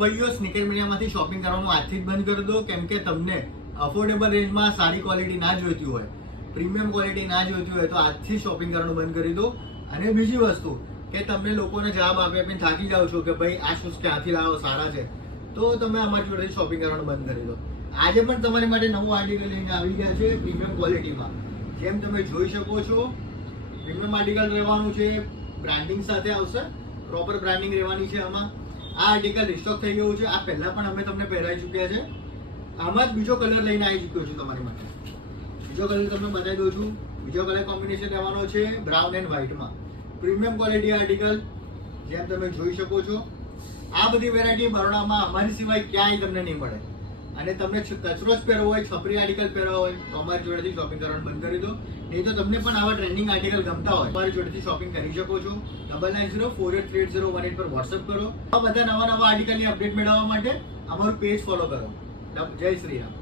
ભાઈઓ sneaker મીડિયામાંથી shopping કરવાનું આજથી જ બંધ કરી દો, કેમ કે તમને અફોર્ડેબલ રેન્જમાં સારી ક્વોલિટી ના જોઈતી હોય, પ્રીમિયમ ક્વોલિટી ના જોઈતી હોય તો આજથી શોપિંગ કરવાનું બંધ કરી દો. અને બીજી વસ્તુ કે તમને લોકોને જવાબ આપીને થાકી જાઓ છો કે ભાઈ આ શૂઝ ક્યાંથી લાવો, સારા છે, તો તમે અમારી જોડે શોપિંગ કરવાનું બંધ કરી દો. આજે પણ તમારી માટે નવું આર્ટિકલ લઈને આવી ગયા છે પ્રીમિયમ ક્વોલિટીમાં. જેમ તમે જોઈ શકો છો, પ્રીમિયમ આર્ટિકલ રહેવાનું છે, બ્રાન્ડિંગ સાથે આવશે, પ્રોપર બ્રાન્ડિંગ રહેવાની છે. આમાં આ આર્ટિકલ રિસ્ટોક થઈ ગયું છે. આ પહેલા પણ અમે તમને પહેરાવી ચૂક્યા છે. આમાં જ બીજો કલર લઈને આવી ચૂક્યો છું તમારી માટે. બીજો કલર તમને બતાવી દઉં છું. બીજો કલર કોમ્બિનેશન રહેવાનો છે બ્રાઉન એન્ડ વ્હાઇટમાં. પ્રીમિયમ ક્વોલિટી આર્ટિકલ જેમ તમે જોઈ શકો છો. આ બધી વેરાયટી બરોડામાં અમારી સિવાય ક્યાંય તમને નહીં મળે. અને તમને કચરો જ પહેરવો હોય, છપરી આર્ટિકલ પહેરવા હોય તો અમારી જોડેથી શોપિંગ કરવાનું બંધ કરી દો. નહીં તો તમને પણ આવા ટ્રેન્ડિંગ આર્ટિકલ ગમતા હોય અમારી જોડેથી શોપિંગ કરી શકો છો. 9904838018 પર વોટ્સઅપ કરો. આ બધા નવા આર્ટિકલની અપડેટ મેળવવા માટે અમારું પેજ ફોલો કરો. જય શ્રી રામ.